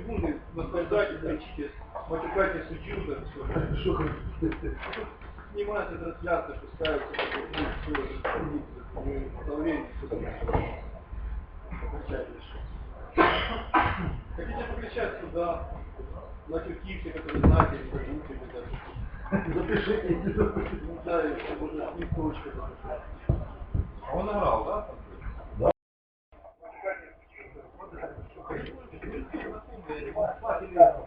трибуны, наслаждайтесь, кричите, матюкайте судью, да, все. Що Снимается трансляция, пускается, ну, все, управление, все Хотите покричать сюда, матюки все, которые знаете, не забудьте, даже. Запишите. Ну да, и чтобы уже с них точка записать. А он играл, да? Там?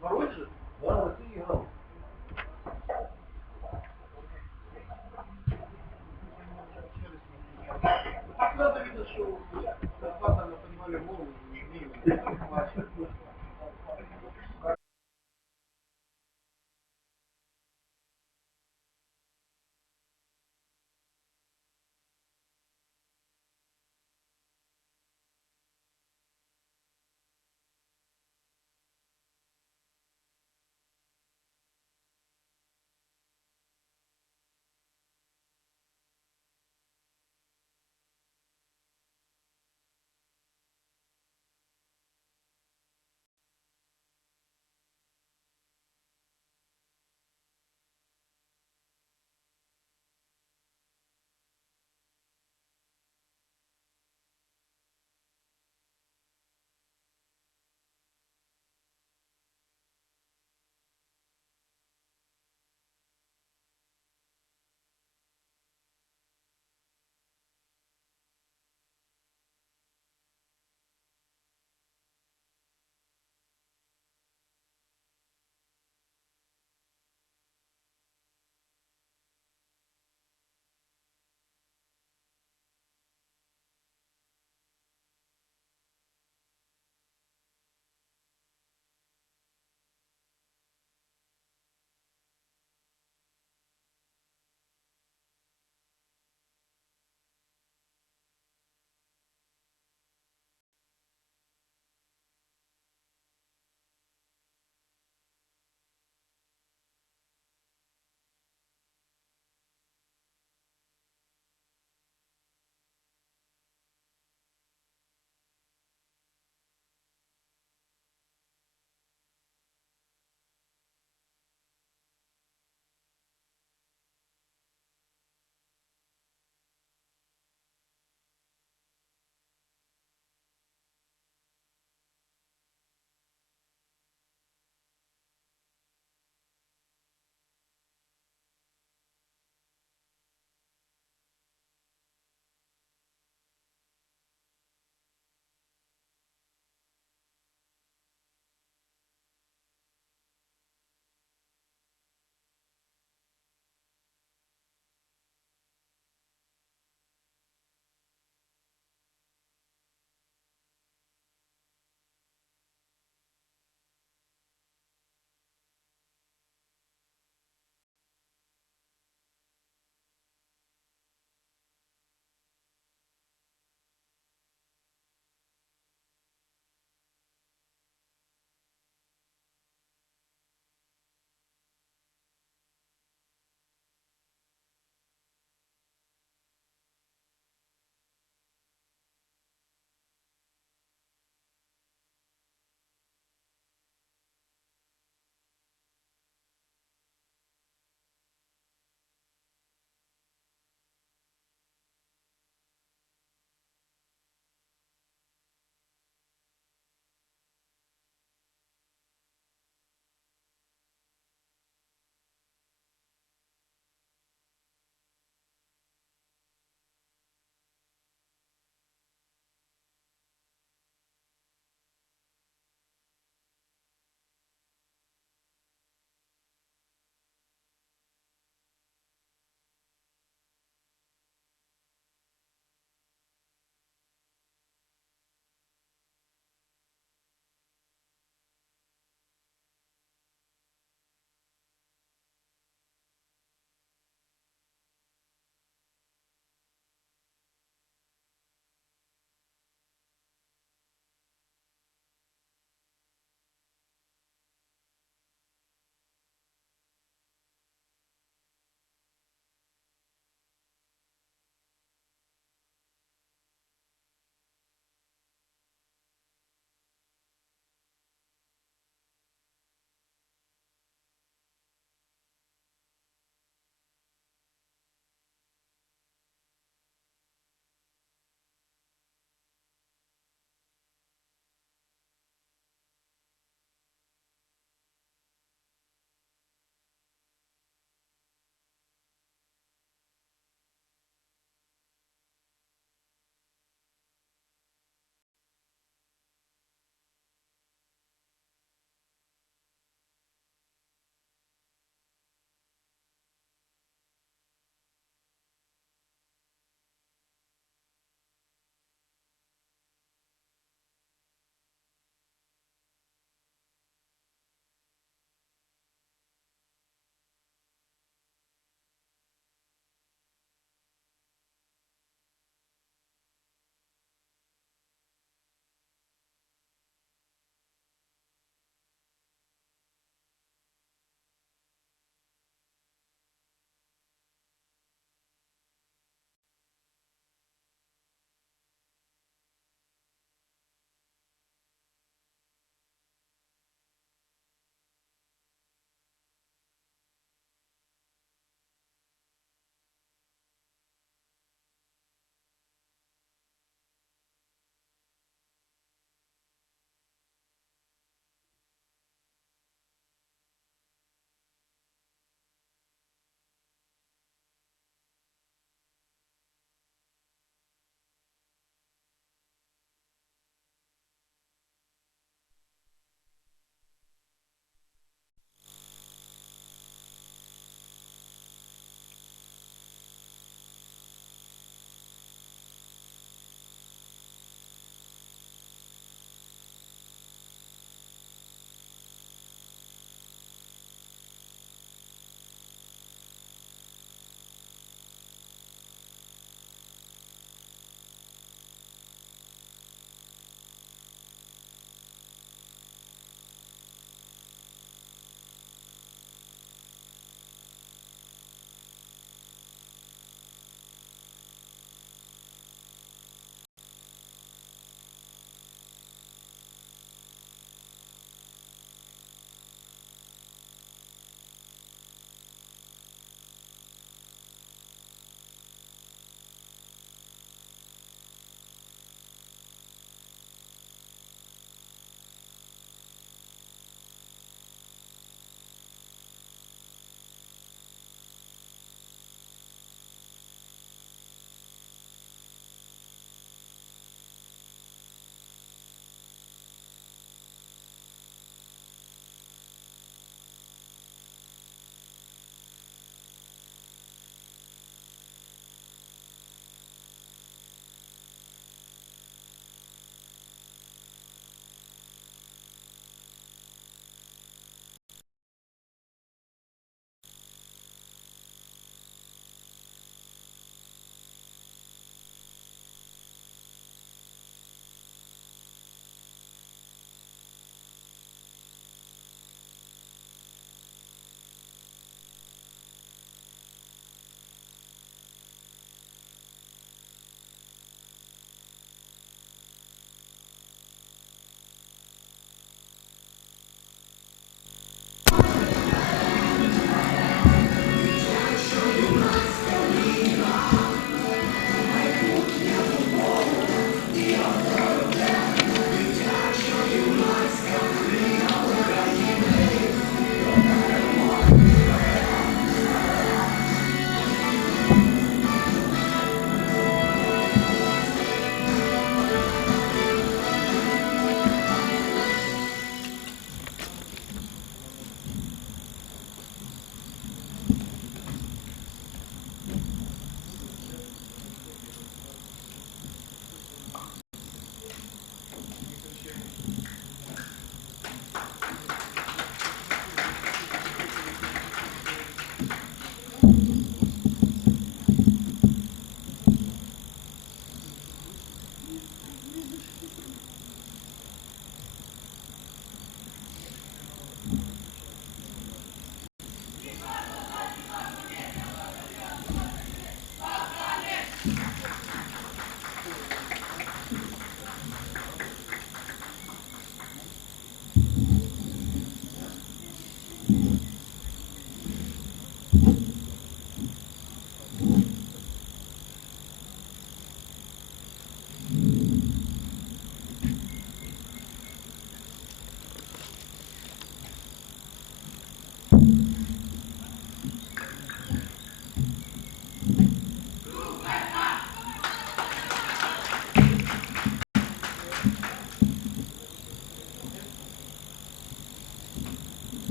Воронеж?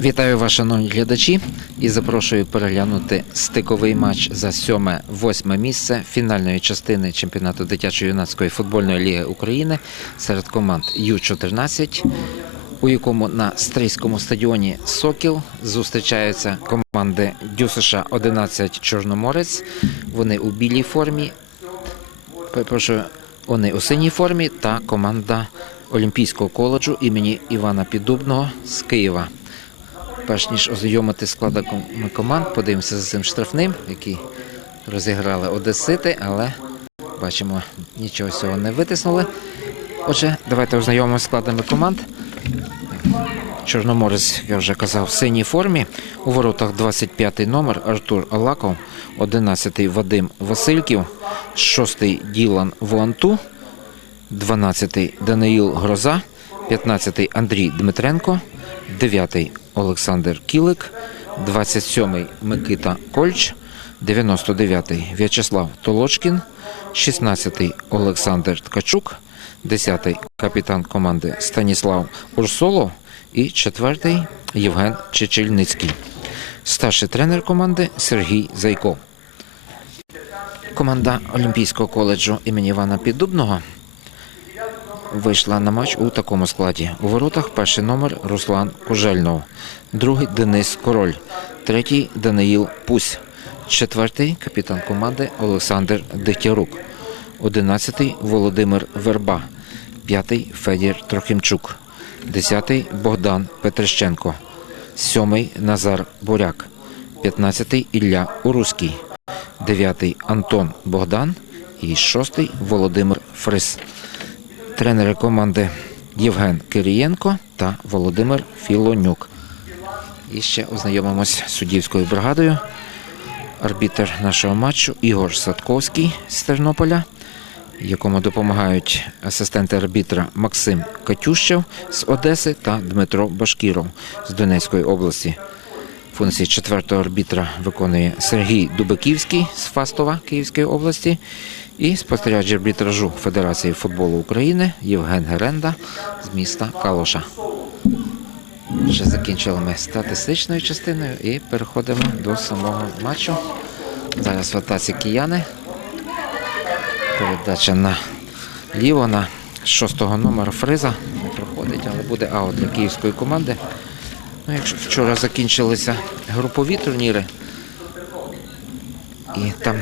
Вітаю вас, шановні глядачі, і запрошую переглянути стиковий матч за 7-8 місце фінальної частини чемпіонату дитячо-юнацької футбольної ліги України серед команд Ю-14, у якому на стрийському стадіоні Сокіл зустрічаються команди ДЮСШ 11 Чорноморець. Вони у білій формі. Перепрошую, вони у синій формі та команда Олімпійського коледжу імені Івана Піддубного з Києва. Перш ніж ознайомити складами команд, подивимося за цим штрафним, який розіграли одесити, але бачимо, нічого цього не витиснули. Отже, давайте ознайомимося складами команд. Чорноморець, я вже казав, в синій формі. У воротах 25-й номер Артур Алаков, 11-й Вадим Васильків, 6-й Ділан Вуанту, 12-й Даниїл Гроза, 15-й Андрій Дмитренко, 9-й Олександр Кілик, 27-й Микита Кольч, 99-й В'ячеслав Толочкін, 16-й Олександр Ткачук, 10-й капітан команди Станіслав Урсолов і 4-й Євген Чечельницький. Старший тренер команди Сергій Зайков. Команда Олімпійського коледжу імені Івана Піддубного вийшла на матч у такому складі. У воротах перший номер Руслан Кужельнов, другий Денис Король, третій Даниїл Пусь, четвертий капітан команди Олександр Дегтярук, одинадцятий Володимир Верба, п'ятий Федір Трохимчук, десятий Богдан Петрищенко, сьомий Назар Буряк, п'ятнадцятий Ілля Уруський, дев'ятий Антон Богдан. І шостий Володимир Фрис тренери команди Євген Кирієнко та Володимир Філонюк. І ще ознайомимось з суддівською бригадою. Арбітер нашого матчу Ігор Садковський з Тернополя, якому допомагають асистенти арбітра Максим Катющев з Одеси та Дмитро Башкіров з Донецької області. Функції четвертого арбітра виконує Сергій Дубаківський з Фастова Київської області і спостерігач арбітражу Федерації футболу України Євген Геренда з міста Калоша. Вже закінчили ми статистичною частиною і переходимо до самого матчу. Зараз в атаці кияни. Передача на ліво на шостого номера Фриза не проходить, але буде аут для київської команди. Ну, якщо вчора закінчилися групові турніри, і там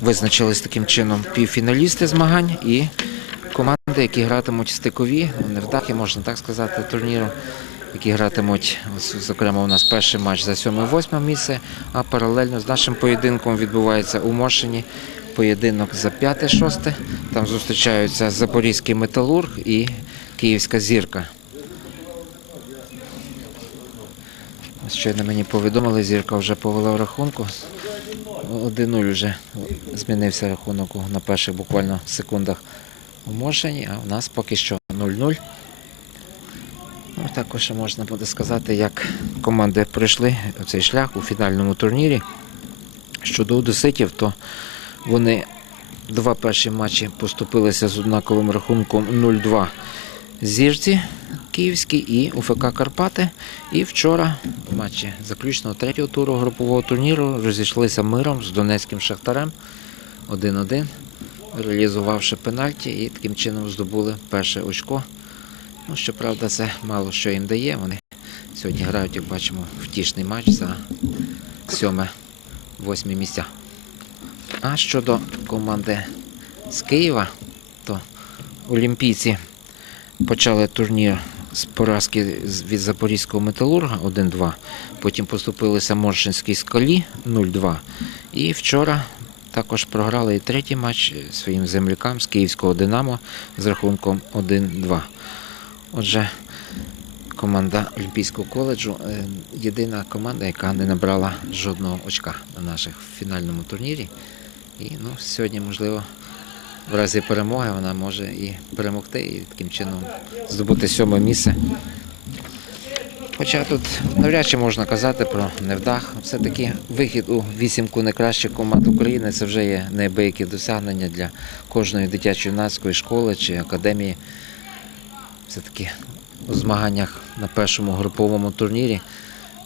визначились таким чином півфіналісти змагань і команди, які гратимуть стикові, ну, невдахи, можна так сказати, турніру, які гратимуть, зокрема, у нас перший матч за 7-8 місце, а паралельно з нашим поєдинком відбувається у Моршині поєдинок за 5-6. Там зустрічаються Запорізький металург і Київська зірка. Щойно мені повідомили, зірка вже повела в рахунку. 1-0 вже змінився рахунок на перших буквально секундах у Мошені, а у нас поки що 0-0. Ну, також можна буде сказати, як команди пройшли цей шлях у фінальному турнірі. Щодо одеситів, то вони два перші матчі поступилися з однаковим рахунком 0-2 Зірці Київській і УФК Карпати. І вчора в матчі заключного третього туру групового турніру розійшлися миром з Донецьким Шахтарем 1-1, реалізувавши пенальті і таким чином здобули перше очко. Ну, щоправда, це мало що їм дає. Вони сьогодні грають, як бачимо, втішний матч за сьоме-восьме місця. А щодо команди з Києва, то олімпійці почали турнір з поразки від Запорізького металурга 1-2. Потім поступилися Моршинській скалі 0-2. І вчора також програли і третій матч своїм землякам з Київського Динамо з рахунком 1-2. Отже, команда Олімпійського коледжу е, єдина команда, яка не набрала жодного очка на наших фінальному турнірі. І ну, сьогодні, можливо, в разі перемоги вона може і перемогти, і таким чином здобути сьоме місце. Хоча тут навряд чи можна казати про невдах. Все-таки вихід у вісімку найкращих команд України це вже є неабиякі досягнення для кожної дитячо-юнацької школи чи академії. Все-таки у змаганнях на першому груповому турнірі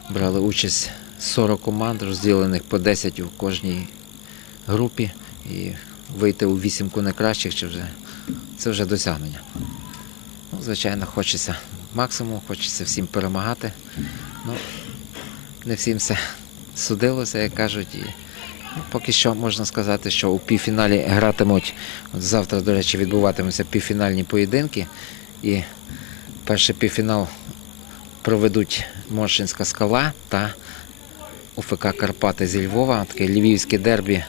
Брали участь 40 команд, розділених по 10 у кожній групі. І вийти у вісімку найкращих це вже, це вже досягнення. Ну, звичайно, хочеться максимум, хочеться всім перемагати. Ну, не всім все судилося, як кажуть. І, ну, поки що можна сказати, що у півфіналі гратимуть. От завтра, до речі, відбуватимуться півфінальні поєдинки. І перший півфінал проведуть Моршинська скала та УФК Карпати зі Львова. Таке львівське дербі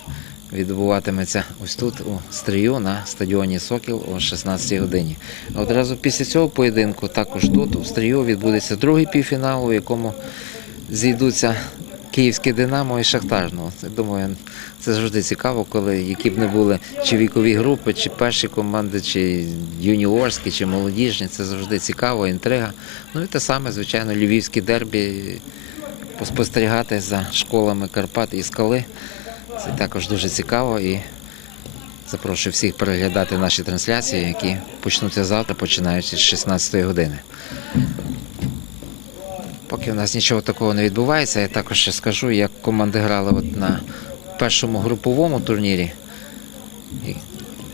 відбуватиметься ось тут, у Стрию, на стадіоні Сокіл о 16 годині. А одразу після цього поєдинку, також тут, у Стрию, відбудеться другий півфінал, у якому зійдуться Київське Динамо і Шахтар. Ну, думаю, це завжди цікаво, коли які б не були чи вікові групи, чи перші команди, чи юніорські, чи молодіжні. Це завжди цікаво, інтрига. Ну і те саме, звичайно, львівські дербі. Поспостерігати за школами Карпат і Скали. Це також дуже цікаво і запрошую всіх переглядати наші трансляції, які почнуться завтра, починаючи з 16 години. Поки в нас нічого такого не відбувається, я також ще скажу, як команди грали от на першому груповому турнірі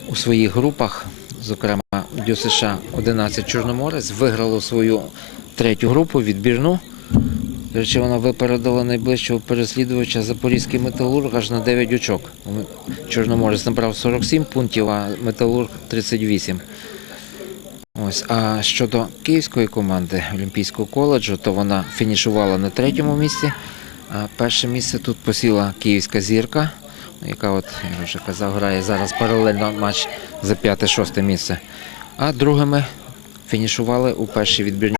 у своїх групах, зокрема Дю США 11 Чорноморець, виграло свою третю групу відбірну. До речі, вона випередила найближчого переслідувача Запорізький металург аж на 9 очок. Чорноморець набрав 47 пунктів, а металург 38. Ось. А щодо київської команди Олімпійського коледжу, то вона фінішувала на третьому місці. А перше місце тут посіла київська зірка, яка, от, я вже казав, грає зараз паралельно матч за п'яте-шосте місце. А другими фінішували у першій відбірній